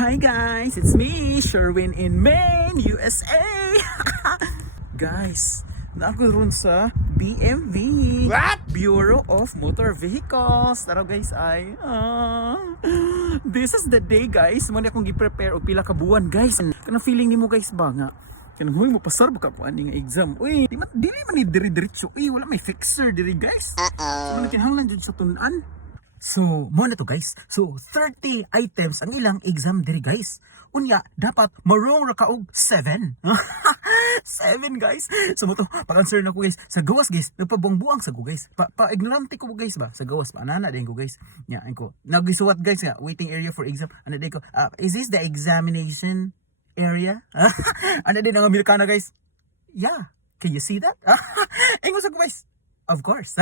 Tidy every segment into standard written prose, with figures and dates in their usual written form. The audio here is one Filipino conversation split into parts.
Hi guys, it's me, Sherwin in Maine, USA. Guys, naako sa BMV, What? Bureau of Motor Vehicles. Tara guys ay this is the day guys. Muna akong gi-prepare og pila ka buwan guys. Kanang feeling nimo guys ba nga kanang huy mo pasar ba ka ko ani nga exam. Uy, dili man ni diri-diretso. Uy, wala may fixer diri guys. So kinahanglan jud sa tun-an. So, mo na to guys. So, 30 items ang ilang exam diri guys. Unya, dapat marong ra kaog 7. 7 guys. So mo to, pag-answer na ko guys. Sa gawas guys, nagpabuang-buang sa ko guys. Pa-ignorante ko guys ba? Sa gawas pa. Anana din ko guys. Nya, ko. Nagisuwat guys nga, waiting area for exam. Ano din ko, is this the examination area? Ano din ang Amerikana guys? Yeah. Can you see that? Ingo sa ko guys. Of course.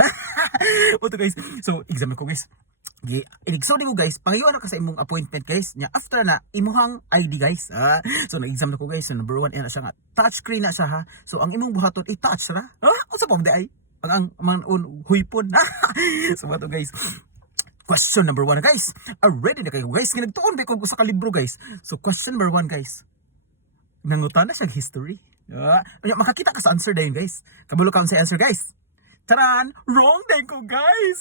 Oto guys. So, exam ko guys. Iligso mo guys, pangayon na ka sa imong appointment guys. Nya after na imuhang ID guys. So na-exam na ko guys. So number 1 na siya nga. Touchscreen na siya ha. So ang imong buhaton i-touch ra. Unsa pa ay? Ang huypon. So ato guys. Question number 1 guys. Ready na kayo guys. Ginagtuon ba ko sa kalibro guys. So question number 1 guys. Nangutan na siya history. Makakita ka sa answer dayon guys. Kabalo ka sa answer guys. Taran! Wrong din ko, guys!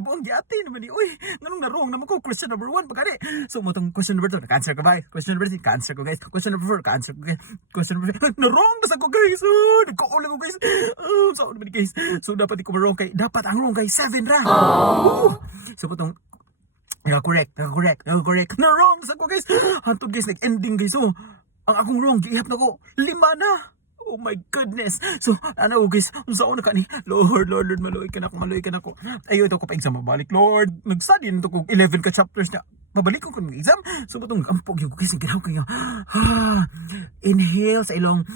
Buong giati naman ni. Uy, nanong na wrong naman ko. Question number 1, pagkari. So, motong question number 2, naka-answer ka ba? Question number 3, ka-answer ko, guys. Question number 4, ka-answer ko, guys. Question number 5, na-wrong na sa ko, guys! Nagka-all ko, guys! Saan naman ni, guys? So, dapat ko ma-wrong kay. Dapat ang wrong, guys. 7 ra! So, motong naka-correct. Na-wrong na sa ko, guys! Hantod, guys, nag-ending, guys. So, ang akong wrong, giihap na ko. 5 na! Oh my goodness. So, ano guys, saan na ka ni? Lord, maluwi ka na ako. Ayaw ito ko pa exam mabalik. Lord, nag-study na ito ko 11 ka chapters na. Mabalik ko kung exam. So, batong ampog yung guys, ginaw kayo. Inhale sa ilong.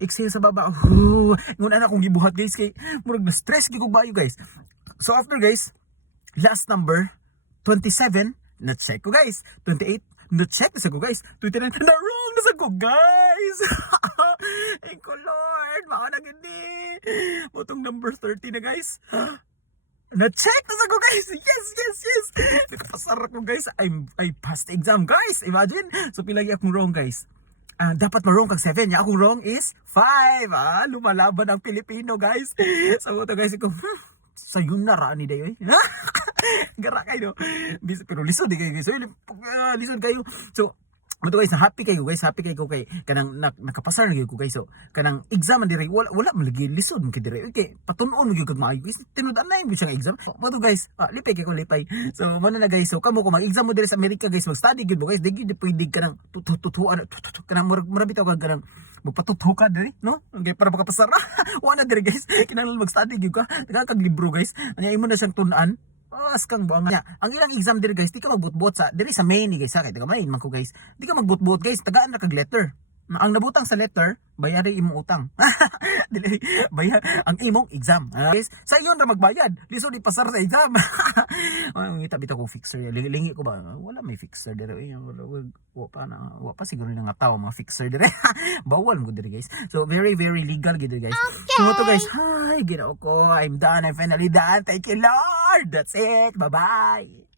Exhale sa baba. Ngunaan akong gibuhat guys. Kay, murag na stress ko ba guys. So, after guys, last number, 27, na-check ko guys. 28, na-check na sa ko guys. 29, na-wrong na sa ko guys. Eko Lord, baka na gani. Motong number 30 na guys. Na-check na sa ko guys. Yes. Nakapasar ako guys. I passed exam guys. Imagine. So pilagi akong wrong guys. Dapat ma-wrong kag 7. Yung akong wrong is 5. Lumalaban ang Pilipino guys. So ito guys ko. Sayun na ra ni dayo. Gara kayo. Pero lisod kayo guys. Lisod kayo. So mo guys, happy kayo kay kanang nakapasar na ko guys. So kanang exam dire wala man lagi lisod man kay dire. Okay, patunon gyud kag maayo guys. Tinud-an na yung siyang exam. Mo guys, lipay kay ko lipay. So mano na guys, so kamo ko mag-exam mo dire sa Amerika guys, mag-study gyud mo guys. Di gyud pwede kanang tututuan kanang murabit ka kanang magpatuto ka dire, no? Okay, para makapasar. Wala dire guys. Kinahanglan mag-study gyud ka. Taga kag libro guys. Anya imo na siyang tun-an. Kang buang nga. Ang ilang exam dire guys, di ka magbutbot sa dire sa main guys, kay taga main man ko guys. Di ka magbutbot guys, tagaan ra kag letter. Ang nabutang sa letter, bayari imong utang. Dili bayar ang imong exam. Guys, sa iyon ra magbayad. Lisod ipasar sa exam. Ngita bitaw ko fixer. Lingi ko ba? Wala may fixer dire. Wa pa siguro nga tao mga fixer dire. Bawal mo dire guys. So very legal gid guys. Okay. So to guys, hi, ginaw ko. I'm done. I'm finally done. Thank you Lord. That's it. Bye-bye.